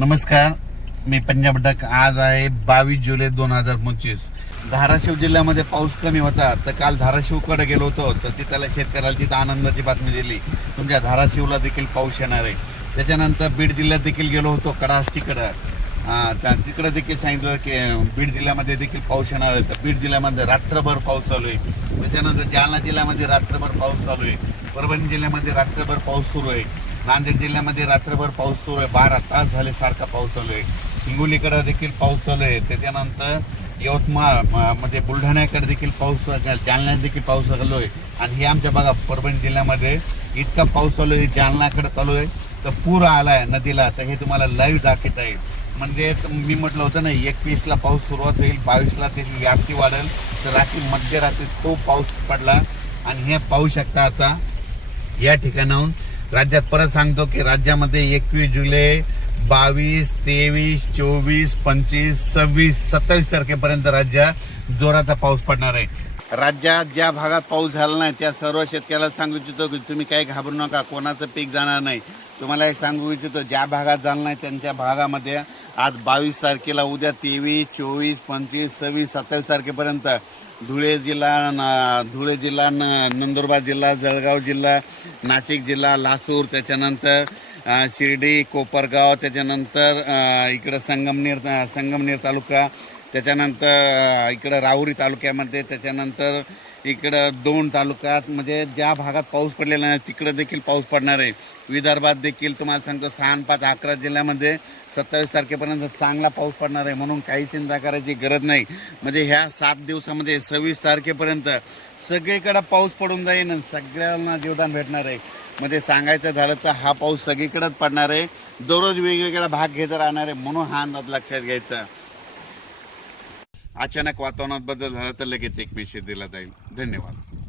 नमस्कार मी पंजाब डक. आज आहे बावीस जुलै दोन हजार पंचवीस. धाराशिव जिल्ह्यामध्ये पाऊस कमी होता तर काल धाराशिवकडे गेलो होतो तर तिथल्या शेतकऱ्याला तिथं आनंदाची बातमी दिली. तुमच्या धाराशिवला देखील पाऊस येणार आहे. त्याच्यानंतर बीड जिल्ह्यात देखील गेलो होतो कडाष्टीकडं त्या- तिकडे देखील सांगितलं की बीड जिल्ह्यामध्ये देखील पाऊस येणार आहे. तर बीड जिल्ह्यामध्ये रात्रभर पाऊस चालू आहे. त्याच्यानंतर जालना जिल्ह्यामध्ये रात्रभर पाऊस चालू आहे. परभणी जिल्ह्यामध्ये रात्रभर पाऊस सुरू आहे. नांदेड जिल्ह्यामध्ये रात्रभर पाऊस सुरू आहे. बारा तास झाले सारखा पाऊस चालू आहे. हिंगोलीकडे देखील पाऊस चालू आहे. त्याच्यानंतर यवतमाळ म- मध्ये बुलढाण्याकडे देखील पाऊस जालन्यात देखील पाऊस चालू आहे. आणि हे आमच्या बघा परभणी जिल्ह्यामध्ये इतका पाऊस चालू आहे. जालनाकडे चालू आहे. तर पूर आला आहे नदीला. तर हे तुम्हाला लाईव्ह दाखवत आहे. म्हणजे मी म्हटलं होतं ना एकवीसला पाऊस सुरुवात होईल बावीसला त्याची व्याप्ती वाढेल. तर रात्री मध्यरात्री खूप पाऊस पडला. आणि हे पाहू शकता आता या ठिकाणाहून राज्यात परत सांगतो की राज्यामध्ये एकवीस जुलै बावीस तेवीस चोवीस पंचवीस सव्वीस सत्तावीस तारखेपर्यंत राज्यात जोराचा पाऊस पडणार आहे. राज्यात ज्या भागात पाऊस झाला नाही त्या सर्व शेतकऱ्याला सांगू इच्छितो की तुम्ही काही घाबरू नका कोणाचं पीक जाणार नाही. तुम्हाला हे सांगू इच्छितो ज्या भागात झालं नाही त्यांच्या भागामध्ये आज बावीस तारखेला उद्या तेवीस चोवीस पंचवीस सव्वीस सत्तावीस तारखेपर्यंत धुळे जिल्हा ना धुळे जिल्हा न- नंदुरबार जिल्हा जळगाव जिल्हा नाशिक जिल्हा लासूर त्याच्यानंतर शिर्डी कोपरगाव त्याच्यानंतर इकडं संगमनेर संगमनेर तालुका त्याच्यानंतर इकडं राहुरी तालुक्यामध्ये त्याच्यानंतर इकडं दोन तालुक्यात म्हणजे ज्या भागात पाऊस पडलेला नाही तिकडं देखील पाऊस पडणार आहे. विदर्भात देखील तुम्हाला सांगतो सहा पाच अकरा जिल्ह्यामध्ये सत्तावीस तारखेपर्यंत चांगला पाऊस पडणार आहे म्हणून काही चिंता करायची गरज नाही. म्हणजे ह्या सात दिवसामध्ये सव्वीस तारखेपर्यंत सगळीकडं पाऊस पडून जाईल आणि सगळ्यांना जीवदान भेटणार आहे. म्हणजे सांगायचं झालं तर हा पाऊस सगळीकडंच पडणार आहे. दररोज वेगवेगळा भाग घेत राहणार आहे म्हणून हा अंदाज लक्षात घ्यायचा. अचानक वातावरणात बदल झाला तर लगेच एक मेसेज दिला जाईल. धन्यवाद.